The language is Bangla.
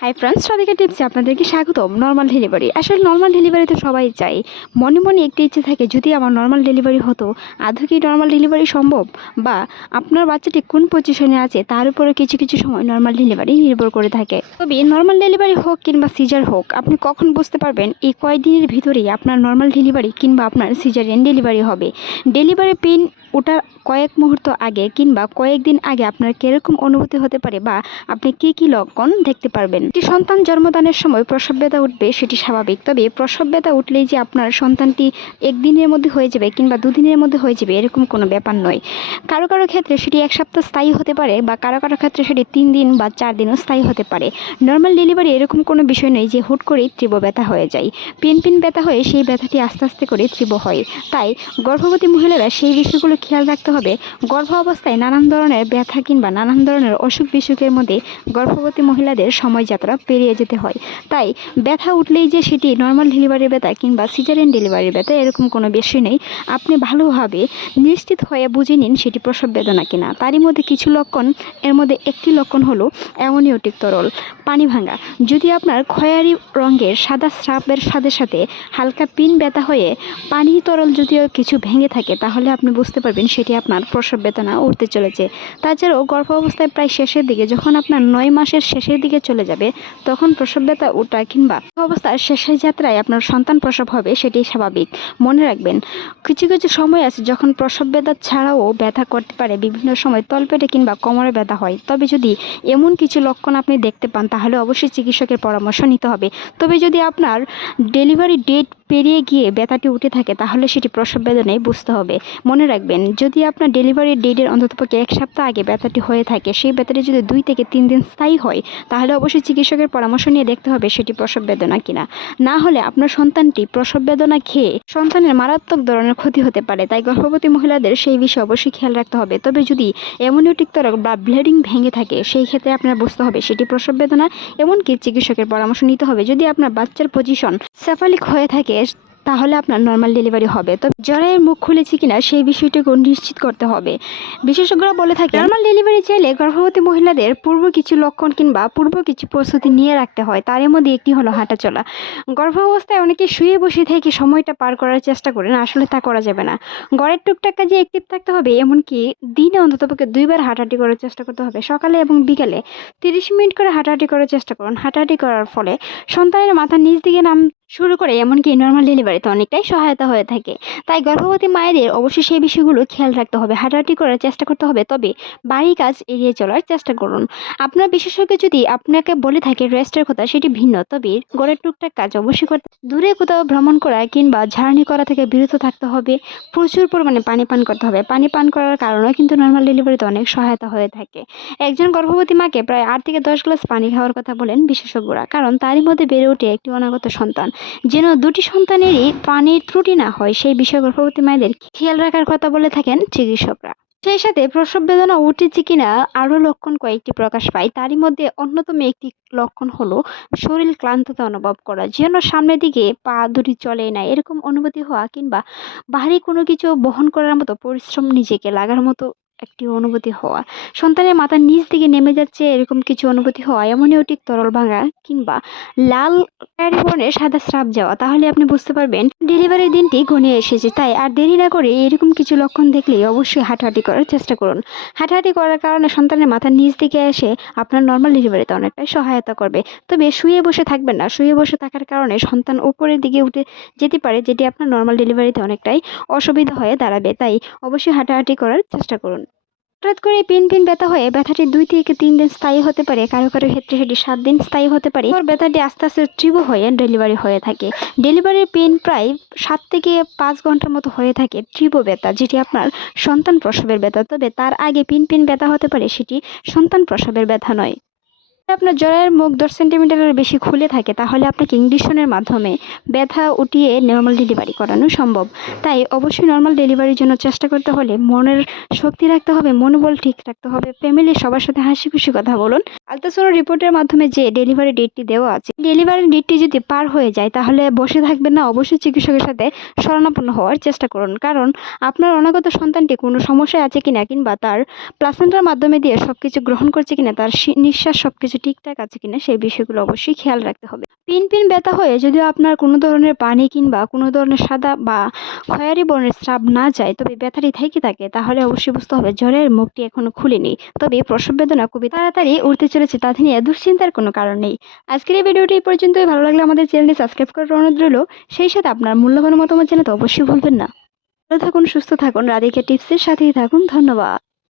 হাই ফ্রেন্ডস রাধিকা টিপসে আপনাদেরকে স্বাগতম। নর্মাল ডেলিভারি আসলে নর্মাল ডেলিভারি তো সবাই চাই মনে মনে একটি ইচ্ছে থাকে, যদি আমার নর্মাল ডেলিভারি হতো, আদৌ কি নর্মাল ডেলিভারি সম্ভব? বা আপনার বাচ্চাটি কোন পজিশনে আছে, তার উপরে কিছু কিছু সময় নর্মাল ডেলিভারি নির্ভর করে থাকে। তবে নর্মাল ডেলিভারি হোক কিংবা সিজার হোক, আপনি কখন বুঝতে পারবেন, এই কয়েকদিনের ভিতরেই আপনার নর্মাল ডেলিভারি কিংবা আপনার সিজারিয়ান ডেলিভারি হবে। ডেলিভারি পেন ওটার কয়েক মুহূর্ত আগে কিংবা কয়েকদিন আগে আপনার কীরকম অনুভূতি হতে পারে বা আপনি কী কী লক্ষণ দেখতে পারবেন? একটি সন্তান জন্মদানের সময় প্রসব ব্যথা উঠবে, সেটি স্বাভাবিক। তবে প্রসব ব্যথা উঠলেই যে আপনার সন্তানটি একদিনের মধ্যে হয়ে যাবে কিংবা দুদিনের মধ্যে হয়ে যাবে, এরকম কোনো ব্যাপার নয়। কারও কারও ক্ষেত্রে সেটি এক সপ্তাহ স্থায়ী হতে পারে বা কারও কারও ক্ষেত্রে সেটি তিন দিন বা চার দিনও স্থায়ী হতে পারে। নর্মাল ডেলিভারি এরকম কোনো বিষয় নেই যে হুট করেই তীব্র ব্যথা হয়ে যায়। পিন পিন ব্যথা হয়ে সেই ব্যথাটি আস্তে আস্তে করে তীব্র হয়। তাই গর্ভবতী মহিলারা সেই বিষয়গুলো খেয়াল রাখতে হবে। গর্ভ অবস্থায় নানান ধরনের ব্যথা কিংবা নানান ধরনের অসুখ বিসুখের মধ্যে গর্ভবতী মহিলাদের সময়যাত্রা পেরিয়ে যেতে হয়। তাই ব্যথা উঠলেই যে সেটি নর্মাল ডেলিভারির ব্যথা কিংবা সিজারিয়ান ডেলিভারির ব্যথা, এরকম কোনো বেশি নেই। আপনি ভালোভাবে নিশ্চিত হয়ে বুঝে নিন সেটি প্রসব বেদনা কিনা। তারই মধ্যে কিছু লক্ষণ, এর মধ্যে একটি লক্ষণ হলো অ্যামোনিওটিক তরল, পানি ভাঙা যদি আপনার খয়ারি রঙের সাদা স্রাবের সাথে সাথে হালকা পিন ব্যথা হয়ে পানি তরল যদিও কিছু ভেঙে থাকে, তাহলে আপনি বুঝতে পারবেন সেটি আপনার প্রসব বেদনা উঠতে চলেছে। তাছাড়াও গর্ভ অবস্থায় প্রায় শেষের দিকে, যখন আপনার নয় মাসের শেষের দিকে চলে যাবে তখন প্রসব ব্যথা ওঠা কিংবা অবস্থার শেষের যাত্রায় আপনার সন্তান প্রসব হবে, সেটি স্বাভাবিক। মনে রাখবেন, কিছু কিছু সময় আছে যখন প্রসব ব্যথা ছাড়াও ব্যথা করতে পারে, বিভিন্ন সময় তলপেটে কিংবা কোমরে ব্যথা হয়। তবে যদি এমন কিছু লক্ষণ আপনি দেখতে পান, তাহলে অবশ্যই চিকিৎসকের পরামর্শ নিতে হবে। তবে যদি আপনার ডেলিভারি ডেট পেরিয়ে গিয়ে ব্যথাটি উঠে থাকে, তাহলে সেটি প্রসব বেদনায় বুঝতে হবে। মনে রাখবেন, যদি আপনার ডেলিভারি ডেটের অন্ততপক্ষে এক সপ্তাহ আগে ব্যথাটি হয়ে থাকে, সেই ব্যথাটি যদি দুই থেকে তিন দিন স্থায়ী হয়, তাহলে অবশ্যই চিকিৎসকের পরামর্শ নিয়ে দেখতে হবে সেটি প্রসব বেদনা কিনা। না হলে আপনার সন্তানটি প্রসব বেদনা খেয়ে সন্তানের মারাত্মক ধরনের ক্ষতি হতে পারে। তাই গর্ভবতী মহিলাদের সেই বিষয়ে অবশ্যই খেয়াল রাখতে হবে। তবে যদি অ্যামোনিওটিক তরক বা ব্লিডিং ভেঙে থাকে, সেই ক্ষেত্রে আপনার বুঝতে হবে সেটি প্রসব বেদনা, এমনকি চিকিৎসকের পরামর্শ নিতে হবে। যদি আপনার বাচ্চার পজিশন সেফালিক হয়ে থাকে তাহলে আপনার নর্মাল ডেলিভারি হবে। তো জ্বরের মুখ খুলেছে কিনা সেই বিষয়টিকে নিশ্চিত করতে হবে। বিশেষজ্ঞরা বলে থাকে নর্মাল ডেলিভারি চাইলে গর্ভবতী মহিলাদের পূর্ব কিছু লক্ষণ কিংবা পূর্ব কিছু প্রস্তুতি নিয়ে রাখতে হয়। তার মধ্যে একটি হলো হাঁটা চলা। গর্ভ অবস্থায় অনেকে শুয়ে বসে থেকে সময়টা পার করার চেষ্টা করেন, আসলে তা করা যাবে না। গড়ের টুকটাক কাজে অ্যাক্টিভ থাকতে হবে, এমনকি দিনে অন্ততপক্ষে দুইবার হাঁটাহাঁটি করার চেষ্টা করতে হবে। সকালে এবং বিকালে তিরিশ মিনিট করে হাঁটাহাঁটি করার চেষ্টা করুন। হাঁটাহাঁটি করার ফলে সন্তানের মাথার নিচ দিকে নাম শুরু করে এমনকি নর্মাল ডেলিভারিতে অনেকটাই সহায়তা হয়ে থাকে। তাই গর্ভবতী মায়েদের অবশ্যই সেই বিষয়গুলো খেয়াল রাখতে হবে, হাঁটাহাঁটি করার চেষ্টা করতে হবে। তবে বাড়ি কাজ এড়িয়ে চলার চেষ্টা করুন। আপনার বিশেষজ্ঞ যদি আপনাকে বলে থাকে রেস্টের কথা, সেটি ভিন্ন। তবে গড়ের টুকটাক কাজ অবশ্যই করতে দূরে কোথাও ভ্রমণ করা কিংবা ঝাড়নি করা থেকে বিরত থাকতে হবে। প্রচুর পরিমাণে পানি পান করতে হবে। পানি পান করার কারণেও কিন্তু নর্মাল ডেলিভারিতে অনেক সহায়তা হয়ে থাকে। একজন গর্ভবতী মাকে প্রায় আট থেকে দশ গ্লাস পানি খাওয়ার কথা বলেন বিশেষজ্ঞরা। কারণ তারই মধ্যে বেড়ে ওঠে একটি অনাগত সন্তান। যেন দুটি সন্তানেরই পানির ত্রুটি না হয়, সেই বিষয়ে গর্ভবতী মায়েদের খেয়াল রাখার কথা বলে থাকেন চিকিৎসকরা। সেই সাথে প্রসব বেদনা উঠেছে কিনা আরও লক্ষণ কয়েকটি প্রকাশ পায়। তারই মধ্যে অন্যতম একটি লক্ষণ হলো শরীর ক্লান্ততা অনুভব করা। যেন সামনের দিকে পা দুটি চলে না, এরকম অনুভূতি হওয়া কিংবা ভারী কোনো কিছু বহন করার মতো পরিশ্রম নিজেকে লাগার মতো একটি অনুভূতি হওয়া। সন্তানের মাথার নিচ দিকে নেমে যাচ্ছে এরকম কিছু অনুভূতি হওয়া। অ্যামোনিওটিক তরল ভাঙা কিংবা লাল বর্ণের সাদা স্রাব যাওয়া। তাহলে আপনি বুঝতে পারবেন, ডেলিভারির দিনটি ঘনিয়ে এসেছে। তাই আর দেরি না করে এরকম কিছু লক্ষণ দেখলেই অবশ্যই হাঁটাহাঁটি করার চেষ্টা করুন। হাঁটাহাঁটি করার কারণে সন্তানের মাথার নিচ দিকে এসে আপনার নর্মাল ডেলিভারিতে অনেকটাই সহায়তা করবে। তবে শুয়ে বসে থাকবেন না। শুয়ে বসে থাকার কারণে সন্তান উপরের দিকে উঠে যেতে পারে, যেটি আপনার নর্মাল ডেলিভারিতে অনেকটাই অসুবিধা হয়ে দাঁড়াবে। তাই অবশ্যই হাঁটাহাঁটি করার চেষ্টা করুন। হঠাৎ করে পিন পিন ব্যথা হয়ে ব্যথাটি দুই থেকে তিন দিন স্থায়ী হতে পারে। কারও কারও ক্ষেত্রে সেটি সাত দিন স্থায়ী হতে পারে। এরপর ব্যথাটি আস্তে আস্তে তীব্র হয়ে ডেলিভারি হয়ে থাকে। ডেলিভারির পেন প্রায় সাত থেকে পাঁচ ঘণ্টার মতো হয়ে থাকে তীব্র ব্যথা, যেটি আপনার সন্তান প্রসবের ব্যথা। তবে তার আগে পিন পিন ব্যথা হতে পারে, সেটি সন্তান প্রসবের ব্যথা নয়। আপনার জ্বরের মুখ দশ সেন্টিমিটারের বেশি খুলে থাকে, তাহলে আপনাকে ইংলিশনের মাধ্যমে ব্যথা উঠিয়ে নর্মাল ডেলিভারি করানো সম্ভব। তাই অবশ্যই নর্মাল ডেলিভারির জন্য চেষ্টা করতে হলে মনের শক্তি রাখতে হবে, মনোবল ঠিক রাখতে হবে ফ্যামিলির সবার সাথে হাসি খুশি কথা বলুন। আলট্রাসাউন্ড রিপোর্টের মাধ্যমে যে ডেলিভারি ডেটটি দেওয়া আছে ডেলিভারি ডেটটি যদি পার হয়ে যায়, তাহলে বসে থাকবেন না, অবশ্যই চিকিৎসকের সাথে শরণাপন্ন হওয়ার চেষ্টা করুন। কারণ আপনার অনাগত সন্তানটি কোনো সমস্যায় আছে কিনা কিংবা তার প্লাসেন্টার মাধ্যমে দিয়ে সব কিছু গ্রহণ করছে কিনা, তার নিঃশ্বাস সব কিছু কিছু ঠিকঠাক আছে কিনা সেই বিষয়গুলো অবশ্যই খেয়াল রাখতে হবে। পিন পিন ব্যথা হয়ে যদি আপনার কোনো ধরনের পানি কিংবা কোনো ধরনের সাদা বা খয়েরি বর্ণের স্রাব না যায়, তবে ব্যথাটি থেকে থাকে, তাহলে অবশ্যই বুঝতে হবে জ্বরের মুখটি এখনও খুলেনি। তবে প্রসব বেদনা খুবই তাড়াতাড়ি উঠতে চলেছে তাতে নিয়ে দুশ্চিন্তার কোনো কারণ নেই। আজকের এই ভিডিওটি এই পর্যন্তই। ভালো লাগলে আমাদের চ্যানেলটি সাবস্ক্রাইব করার অনুরোধ রইল। সেই সাথে আপনার মূল্যবান মতামত জানাতে অবশ্যই ভুলবেন না। ভালো থাকুন, সুস্থ থাকুন, রাধিকা টিপসের সাথেই থাকুন। ধন্যবাদ।